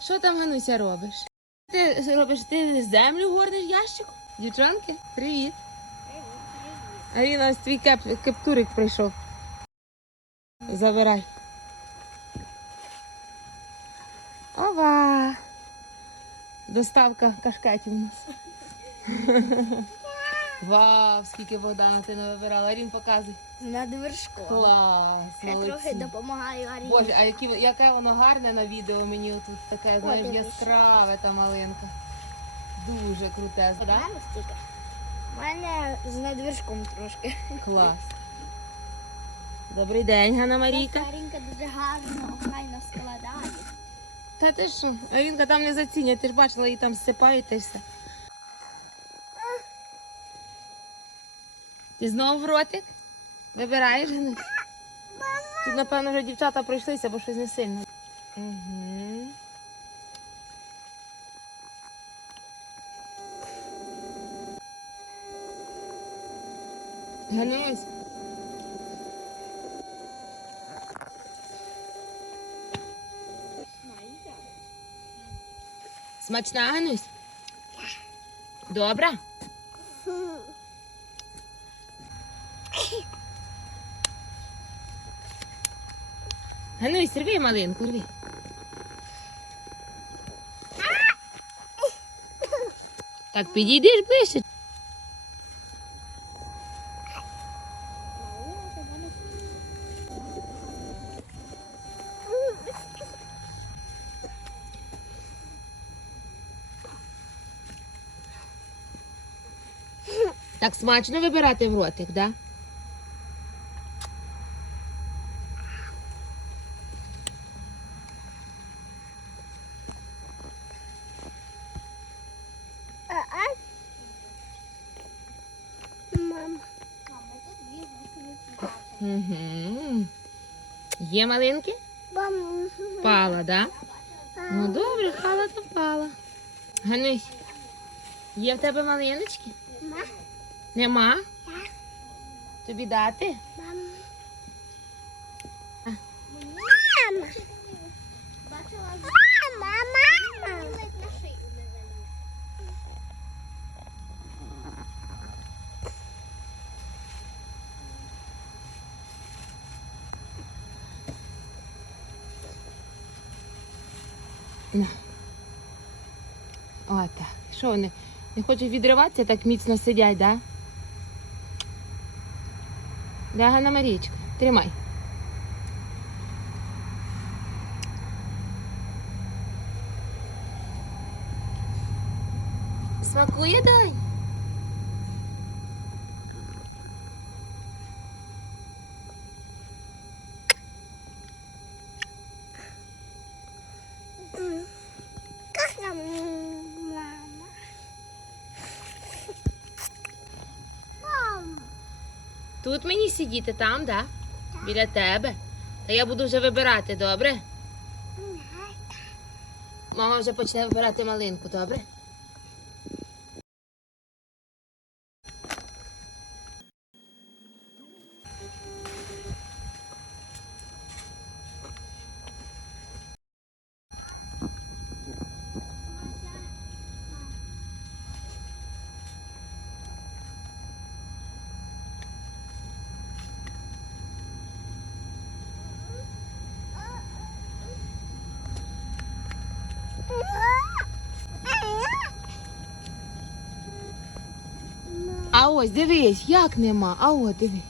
Що там, Гануся, робиш? Ти робиш, ти землю горниш ящиком? Дівчонки, привіт. А він ось твій кеп, кептурик прийшов. Забирай. Ова! Доставка кашкетів у нас. Вау, скільки Богдана ти не вибирала. Рін показуй. Над вершком. Клас. Я трохи допомагаю Аріні. Боже, а які, яке воно гарне на відео мені тут таке, знаєш, дивись. яскраве та малинка. Дуже круте. Да? Знаємо стільки? У мене з надвіршком трошки. Клас. Добрий день, Ганна Марійка. Арінка дуже гарно, охайно складає. Та ти що? Арінка там не зацінять, ти ж бачила, її там зсипають та й все. Ти знову в ротик? Вибираєш? Тут, напевно, вже дівчата пройшлися, бо щось не сильно. Угу. Ганусь. Смачна, Ганусь? Добра? Ганусь, рви малинку, рви. Так, підійдеш ближче. Так смачно вибирати в ротик, да? Мама. Угу. Є малинки? Пала, да? Ну добре, впала то впала. Ганись, є в тебе малиночки? Нема? Тобі дати? Мама. На. О, так. Що вони? Не хочуть відриватися, так міцно сидять, да? Да, Ганна Марічка, тримай. Смакує дай. Как там мама? Мама. Тут мені сидіти, там, да? Біля тебе. Та я буду вже вибирати, добре? Мама вже почне вибирати малинку, добре? А ось дивись, як нема. А от диви.